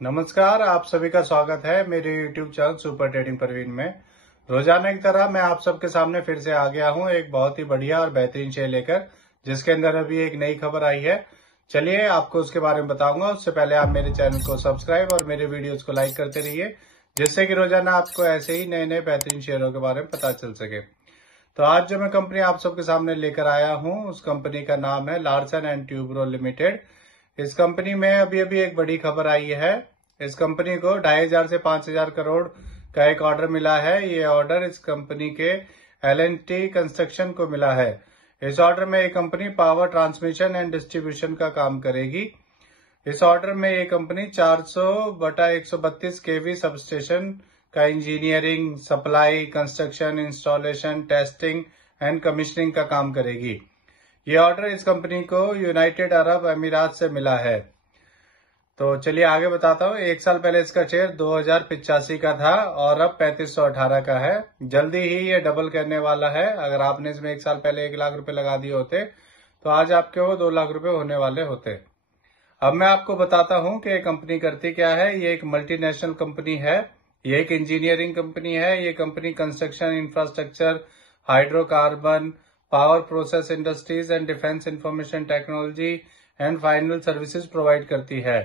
नमस्कार, आप सभी का स्वागत है मेरे YouTube channel Super Trading Praveen में। रोजाना की तरह मैं आप सबके सामने फिर से आ गया हूं एक बहुत ही बढ़िया और बेहतरीन शेयर लेकर, जिसके अंदर अभी एक नई खबर आई है। चलिए आपको उसके बारे में बताऊंगा। उससे पहले आप मेरे चैनल को सब्सक्राइब और मेरे वीडियोस को लाइक करते रहिए, जिससे कि रोजाना आपको ऐसे ही नए नए बेहतरीन शेयरों के बारे में पता चल सके। तो आज जो मैं कंपनी आप सबके सामने लेकर आया हूँ, उस कंपनी का नाम है लार्सन एंड ट्यूब्रो लिमिटेड। इस कंपनी में अभी अभी एक बड़ी खबर आई है। इस कंपनी को 2,500 से 5,000 करोड़ का एक ऑर्डर मिला है। ये ऑर्डर इस कंपनी के L&T कंस्ट्रक्शन को मिला है। इस ऑर्डर में ये company power transmission and distribution का काम करेगी। इस ऑर्डर में ये कंपनी 400/132 केवी सबस्टेशन का engineering, supply, construction, installation, testing and commissioning का काम करेगी। ये ऑर्डर इस कंपनी को यूनाइटेड अरब अमीरात से मिला है। तो चलिए आगे बताता हूँ। एक साल पहले इसका शेयर 2085 का था और अब 3518 का है। जल्दी ही ये डबल करने वाला है। अगर आपने इसमें एक साल पहले 1 लाख रुपए लगा दिए होते तो आज आपके वो 2 लाख रुपए होने वाले होते। अब मैं आपको बताता हूँ कि ये कंपनी करती क्या है। ये एक मल्टीनेशनल कंपनी है। ये एक इंजीनियरिंग कंपनी है। ये company construction, infrastructure, hydrocarbon, power process industries and defence information technology and final services provide करती है।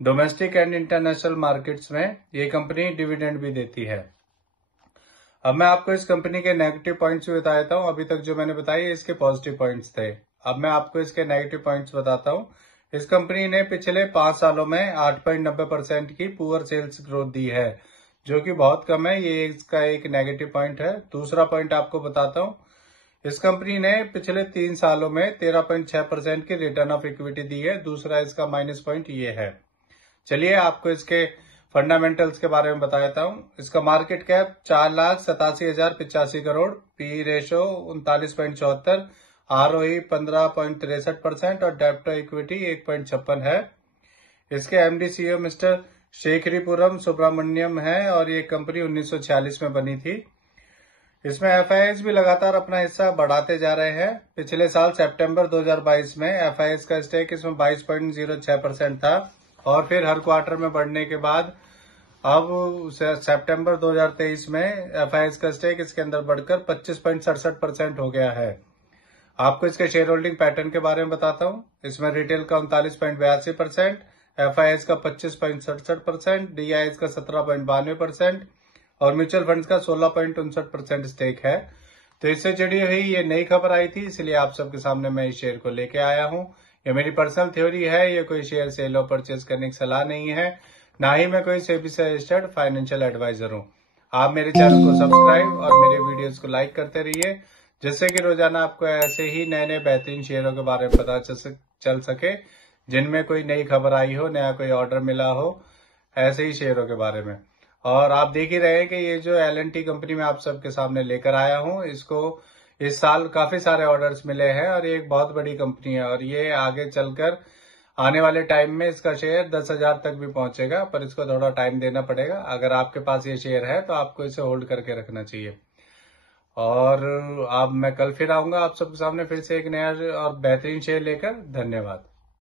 डोमेस्टिक एंड इंटरनेशनल मार्केट्स में ये कंपनी डिविडेंड भी देती है। अब मैं आपको इस कंपनी के नेगेटिव पॉइंट्स भी बता देता हूँ। अभी तक जो मैंने बताई इसके पॉजिटिव पॉइंट्स थे। अब मैं आपको इसके नेगेटिव पॉइंट्स बताता हूँ। इस कंपनी ने पिछले 5 सालों में 8.90% की पुअर सेल्स ग्रोथ दी है, जो कि बहुत कम है। ये इसका एक नेगेटिव पॉइंट है। दूसरा पॉइंट आपको बताता हूँ। इस कंपनी ने पिछले 3 सालों में 13.6% की रिटर्न ऑफ इक्विटी दी है। दूसरा इसका माइनस पॉइंट ये है। चलिए आपको इसके फंडामेंटल्स के बारे में बता देता हूँ। इसका market cap 4,87,085 crore, P ratio 39.74, ROE 15.63% और डेब्ट टू इक्विटी 1.56 है। इसके MD CEO मिस्टर शेखरीपुरम सुब्रमण्यम है और ये कंपनी 1946 में बनी थी। इसमें FIIs भी लगातार अपना हिस्सा बढ़ाते जा रहे हैं। पिछले साल सितंबर 2022 में FIIs का स्टेक इसमें 22.06% था और फिर हर क्वार्टर में बढ़ने के बाद अब सितंबर 2023 में FIIs का स्टेक इसके अंदर बढ़कर 25.67% हो गया है। आपको इसके शेयर होल्डिंग पैटर्न के बारे में बताता हूँ। इसमें रिटेल का 39.82%, FIIs का 25.67%, DIIs का 17.92% और म्यूचुअल फंड्स का 16.59% स्टेक है। तो इससे जुड़ी हुई ये नई खबर आई थी, इसलिए आप सबके सामने मैं इस शेयर को लेके आया हूँ। ये मेरी पर्सनल थ्योरी है। ये कोई शेयर सेल और परचेज करने की सलाह नहीं है, ना ही मैं कोई सेबी से रजिस्टर्ड फाइनेंशियल एडवाइजर हूँ। आप मेरे चैनल को सब्सक्राइब और मेरे वीडियोस को लाइक करते रहिए, जिससे कि रोजाना आपको ऐसे ही नए नए बेहतरीन शेयरों के बारे में पता चल सके, जिनमें कोई नई खबर आई हो, नया कोई ऑर्डर मिला हो, ऐसे ही शेयरों के बारे में। और आप देख ही रहे हैं कि ये जो L&T कंपनी में आप सबके सामने लेकर आया हूँ, इसको इस साल काफी सारे ऑर्डर्स मिले हैं और ये एक बहुत बड़ी कंपनी है और ये आगे चलकर आने वाले टाइम में इसका शेयर 10,000 तक भी पहुंचेगा, पर इसको थोड़ा टाइम देना पड़ेगा। अगर आपके पास ये शेयर है तो आपको इसे होल्ड करके रखना चाहिए। और अब मैं कल फिर आऊंगा आप सबके सामने फिर से एक नया और बेहतरीन शेयर लेकर। धन्यवाद।